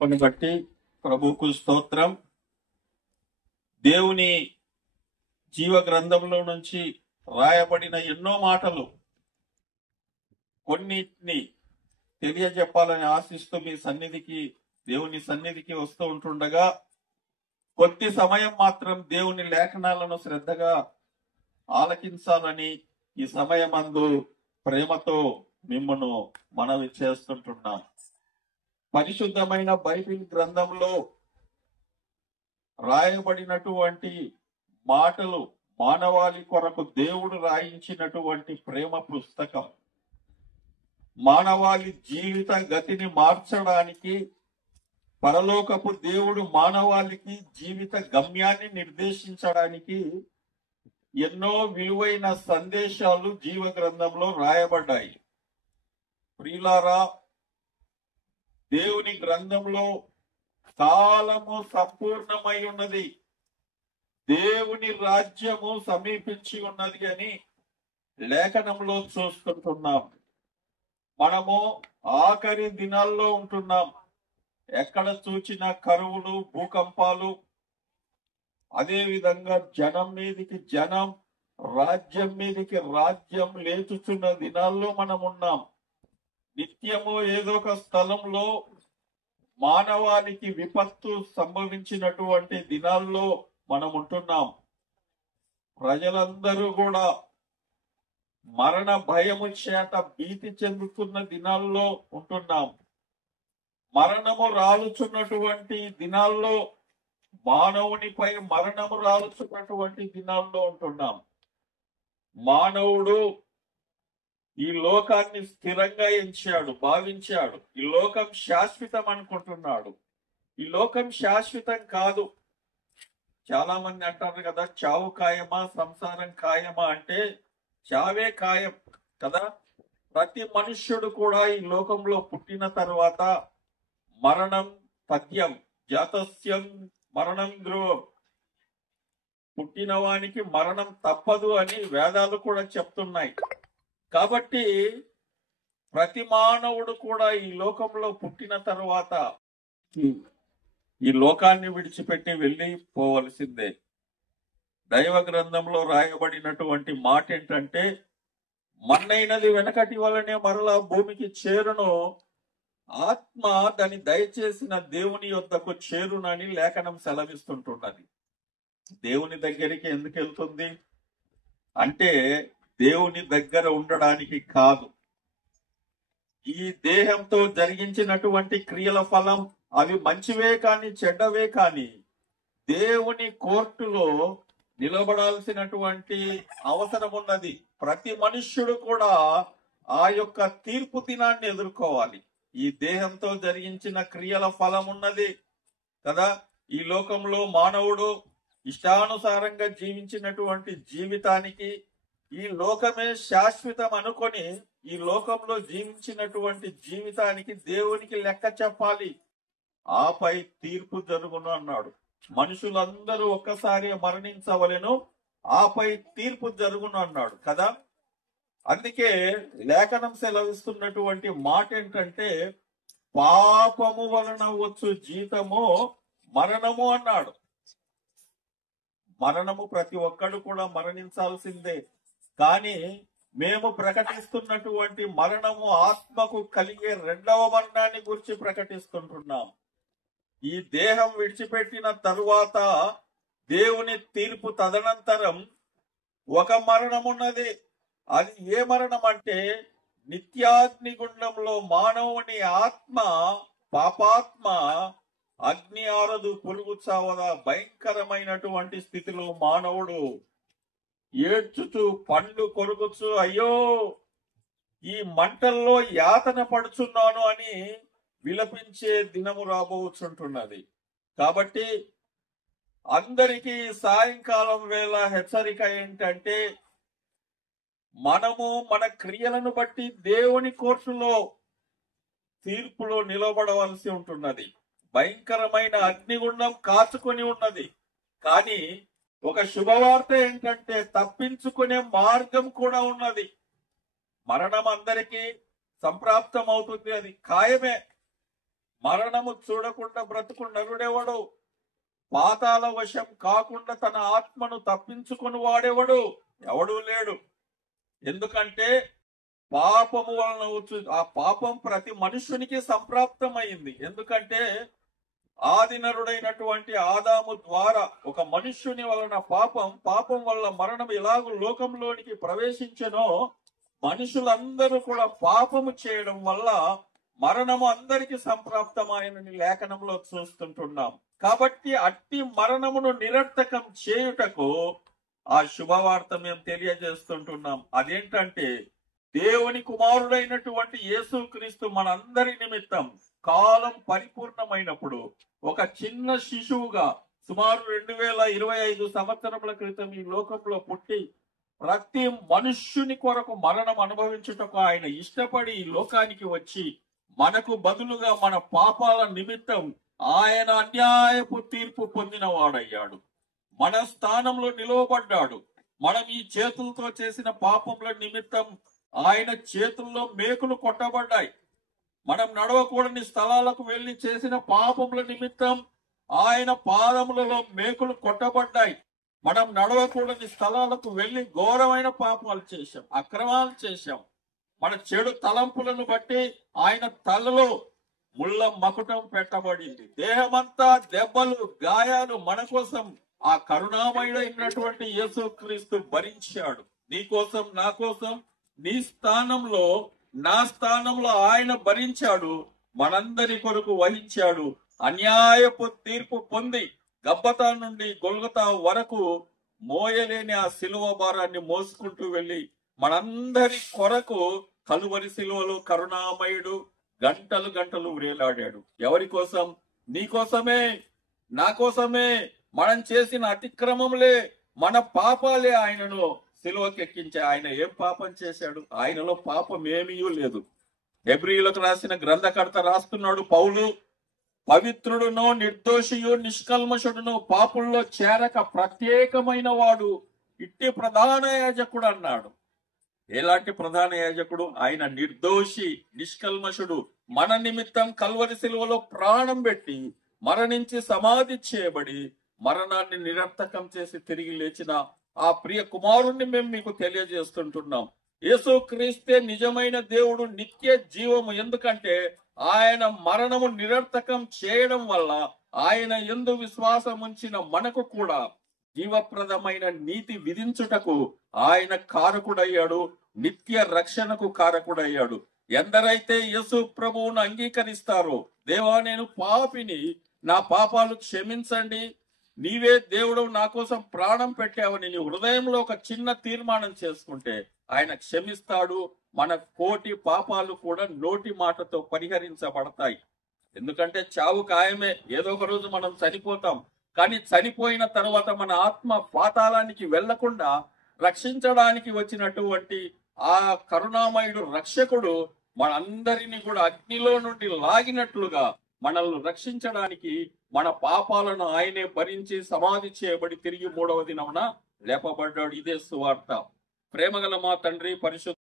కొన్ని బట్టి ప్రభువుకు స్తోత్రం. దేవుని జీవ గ్రంథంలో నుంచి రాయబడిన ఎన్నో మాటలు కొన్నిటిని తెలియజెప్పాలని ఆశిస్తూ మీ సన్నిధికి దేవుని సన్నిధికి వస్తూ ఉంటుండగా కొద్ది సమయం మాత్రం దేవుని లేఖనాలను శ్రద్ధగా ఆలకించాలని ఈ సమయమందు ప్రేమతో మిమ్మను మనవి చేస్తుంటున్నాం. పరిశుద్ధమైన బైబిల్ గ్రంథంలో రాయబడినటువంటి మాటలు మానవాళి కొరకు దేవుడు రాయించినటువంటి ప్రేమ పుస్తకం. మానవాళి జీవిత గతిని మార్చడానికి పరలోకపు దేవుడు మానవాళికి జీవిత గమ్యాన్ని నిర్దేశించడానికి ఎన్నో విలువైన సందేశాలు జీవ గ్రంథంలో రాయబడ్డాయి. ప్రియులారా, దేవుని గ్రంథంలో కాలము సంపూర్ణమై ఉన్నది, దేవుని రాజ్యము సమీపించి ఉన్నది అని లేఖనంలో చూసుకుంటున్నాం. మనము ఆఖరి దినాల్లో ఉంటున్నాం. ఎక్కడ చూచిన కరువులు, భూకంపాలు, అదే విధంగా జనం మీదికి జనం, రాజ్యం మీదికి రాజ్యం లేచుచున్న దినాల్లో మనం ఉన్నాం. నిత్యము ఏదో ఒక స్థలంలో మానవాళికి విపత్తు సంభవించినటువంటి దినాల్లో మనం ఉంటున్నాం. ప్రజలందరూ కూడా మరణ భయము చేత భీతి చెందుతున్న దినాల్లో ఉంటున్నాం. మరణము రాలుచున్నటువంటి దినాల్లో, మానవునిపై మరణము రాలుచున్నటువంటి దినాల్లో ఉంటున్నాం. మానవుడు ఈ లోకాన్ని స్థిరంగా ఎంచాడు, భావించాడు. ఈ లోకం శాశ్వతం అనుకుంటున్నాడు. ఈ లోకం శాశ్వతం కాదు. చాలా మంది అంటారు కదా, చావు ఖాయమా సంసారం ఖాయమా అంటే చావే ఖాయం కదా. ప్రతి మనుష్యుడు కూడా ఈ లోకంలో పుట్టిన తర్వాత మరణం తథ్యం, జాతస్యం మరణం ధ్రువం, పుట్టిన వానికి మరణం తప్పదు అని వేదాలు కూడా చెప్తున్నాయి. కాబట్టి ప్రతి మానవుడు కూడా ఈ లోకంలో పుట్టిన తర్వాత ఈ లోకాన్ని విడిచిపెట్టి వెళ్ళిపోవలసిందే. దైవ గ్రంథంలో రాయబడినటువంటి మాట ఏంటంటే, మన్నైనది వెనకటి వలనే మరలా భూమికి చేరును, ఆత్మ దాన్ని దయచేసిన దేవుని యొద్దకు చేరునని లేఖనం సెలవిస్తుంటున్నది. దేవుని దగ్గరికి ఎందుకు వెళ్తుంది అంటే, దేవుని దగ్గర ఉండడానికి కాదు. ఈ దేహంతో జరిగించినటువంటి క్రియల ఫలం అవి మంచివే కాని చెడ్డవే కాని దేవుని కోర్టులో నిలబడాల్సినటువంటి అవసరం ఉన్నది. ప్రతి మనుష్యుడు కూడా ఆ యొక్క తీర్పు దినాన్ని ఎదుర్కోవాలి. ఈ దేహంతో జరిగించిన క్రియల ఫలం ఉన్నది కదా. ఈ లోకంలో మానవుడు ఇష్టానుసారంగా జీవించినటువంటి జీవితానికి, ఈ లోకమే శాశ్వతం అనుకొని ఈ లోకంలో జీవించినటువంటి జీవితానికి దేవునికి లెక్క చెప్పాలి. ఆపై తీర్పు జరుగును అన్నాడు. మనుషులందరూ ఒక్కసారి మరణించవలెను, ఆపై తీర్పు జరుగును అన్నాడు కదా. అందుకే లేఖనం సెలవిస్తున్నటువంటి మాట ఏంటంటే, పాపము వలన వచ్చు జీతము మరణము అన్నాడు. మరణము ప్రతి ఒక్కడు కూడా మరణించాల్సిందే. కానీ మేము ప్రకటిస్తున్నటువంటి మరణము ఆత్మకు కలిగే రెండవ మరణాన్ని గురించి ప్రకటిస్తుంటున్నాం. ఈ దేహం విడిచిపెట్టిన తరువాత దేవుని తీర్పు తదనంతరం ఒక మరణం ఉన్నది. అది ఏ మరణం అంటే, నిత్యాగ్నిగుండంలో మానవుని ఆత్మ, పాపాత్మ అగ్ని ఆరదు, పురుగు చావద భయంకరమైనటువంటి స్థితిలో మానవుడు ఏడ్చుచు పండ్లు కొరుకుచు అయ్యో ఈ మంటల్లో యాతన పడుచున్నాను అని విలపించే దినము రాబోచుంటున్నది. కాబట్టి అందరికీ సాయంకాలం వేళ హెచ్చరిక ఏంటంటే, మనము మన క్రియలను బట్టి దేవుని కోర్టులో తీర్పులో నిలబడవలసి ఉంటున్నది. భయంకరమైన అగ్నిగుండం కాచుకొని ఉన్నది. కానీ ఒక శుభవార్త ఏంటంటే, తప్పించుకునే మార్గం కూడా ఉన్నది. మరణం అందరికీ సంప్రాప్తం అవుతుంది, అది ఖాయమే. మరణము చూడకుండా బ్రతుకు నరుడెవడు? పాతాళ వశం కాకుండా తన ఆత్మను తప్పించుకుని వాడెవడు? ఎవడూ లేడు. ఎందుకంటే పాపము వలన ఆ పాపం ప్రతి మనుషునికి సంప్రాప్తమైంది. ఎందుకంటే ఆది నరుడైనటువంటి ఆదాము ద్వారా ఒక మనుష్యుని వలన పాపం వల్ల మరణం ఎలాగో లోకంలోనికి ప్రవేశించెనో, మనుషులందరూ కూడా పాపము చేయడం వల్ల మరణము అందరికి సంప్రాప్తమైనని లేఖనంలో చూస్తుంటున్నాం. కాబట్టి అట్టి మరణమును నిరర్థకం చేయుటకు ఆ శుభవార్త మేము తెలియజేస్తుంటున్నాం. అదేంటంటే దేవుని కుమారుడైనటువంటి యేసుక్రీస్తు మనందరి నిమిత్తం కాలం పరిపూర్ణమైనప్పుడు ఒక చిన్న శిశువుగా సుమారు 2025 సంవత్సరముల క్రితం ఈ లోకంలో పుట్టి ప్రతి మనుష్యుని కొరకు మరణం అనుభవించుటకు ఆయన ఇష్టపడి ఈ లోకానికి వచ్చి మనకు బదులుగా మన పాపాల నిమిత్తం ఆయన అన్యాయపు తీర్పు పొందిన వాడయ్యాడు. మన స్థానంలో నిలువబడ్డాడు. మనం ఈ చేతులతో చేసిన పాపముల నిమిత్తం ఆయన చేతుల్లో మేకులు కొట్టబడ్డాయి. మనం నడవకూడని స్థలాలకు వెళ్లి చేసిన పాపముల నిమిత్తం ఆయన పాదములలో మేకులు కొట్టబడ్డాయి. మనం నడవకూడని స్థలాలకు వెళ్లి ఘోరమైన పాపాలు చేశాం, అక్రమాలు చేశాం. మన చెడు తలంపులను బట్టి ఆయన తలలో ముళ్ళ మకుటం పెట్టబడింది. దేహమంతా దెబ్బలు, గాయాలు మన కోసం ఆ కరుణామయుడైనటువంటి యేసుక్రీస్తు భరించాడు. నీ కోసం, నా కోసం, నీ స్థానంలో, నా స్థానంలో ఆయన భరించాడు. మనందరి కొరకు వహించాడు. అన్యాయపు తీర్పు పొంది గబ్బతా నుండి గొల్గతా వరకు మోయలేని ఆ సిలువ భారాన్ని మోసుకుంటూ వెళ్లి మనందరి కొరకు కలువరి సిలువలో కరుణామయుడు గంటలు గంటలు వ్రేలాడాడు. ఎవరి కోసం? నీ కోసమే, నా కోసమే. మనం చేసిన అతిక్రమములే, మన పాపాలే ఆయనను సిలువకి ఎక్కించే. ఆయన ఏం పాపం చేశాడు? ఆయనలో పాపం ఏమీ లేదు. హెబ్రీయులకు రాసిన గ్రంథకర్త రాస్తున్నాడు పౌలు, పవిత్రుడును నిర్దోషియు నిష్కల్మషుడును పాపుల్లో చేరక ప్రత్యేకమైన వాడు ఇట్టి ప్రధాన యాజకుడు అన్నాడు. ఎలాంటి ప్రధాన యాజకుడు? ఆయన నిర్దోషి, నిష్కల్మషుడు. మన నిమిత్తం కల్వరి సిలువలో ప్రాణం పెట్టి మరణించి సమాధి చేయబడి మరణాన్ని నిరర్థకం చేసి తిరిగి లేచిన ఆ ప్రియ కుమారుణ్ణి మేము మీకు తెలియజేస్తుంటున్నాం. యేసుక్రీస్తే నిజమైన దేవుడు, నిత్య జీవము. ఎందుకంటే ఆయన మరణము నిరర్థకం చేయడం వల్ల ఆయన యందు విశ్వాసం ఉంచిన మనకు కూడా జీవప్రదమైన నీతి విధించుటకు ఆయన కారకుడయ్యాడు. నిత్య రక్షణకు కారకుడయ్యాడు. ఎందరైతే యేసు ప్రభువును అంగీకరిస్తారో, దేవా నేను పాపిని, నా పాపాలు క్షమించండి, నీవే దేవుడు, నా కోసం ప్రాణం పెట్టావని నీ హృదయంలో ఒక చిన్న తీర్మానం చేసుకుంటే ఆయన క్షమిస్తాడు. మన కోటి పాపాలు కూడా నోటి మాటతో పరిహరించబడతాయి. ఎందుకంటే చావు ఖాయమే. ఏదో ఒక రోజు మనం చనిపోతాం. కానీ చనిపోయిన తర్వాత మన ఆత్మ పాతాళానికి వెళ్లకుండా రక్షించడానికి వచ్చినటువంటి ఆ కరుణామయుడు రక్షకుడు మనందరినీ కూడా అగ్నిలో నుండి లాగినట్లుగా మనల్ని రక్షించడానికి మన పాపాలను ఆయనే భరించి సమాధి చేయబడి తిరిగి 3వ దినమున లేపబడ్డాడు. ఇదే సువార్త. ప్రేమగల మా తండ్రి, పరిశుద్ధ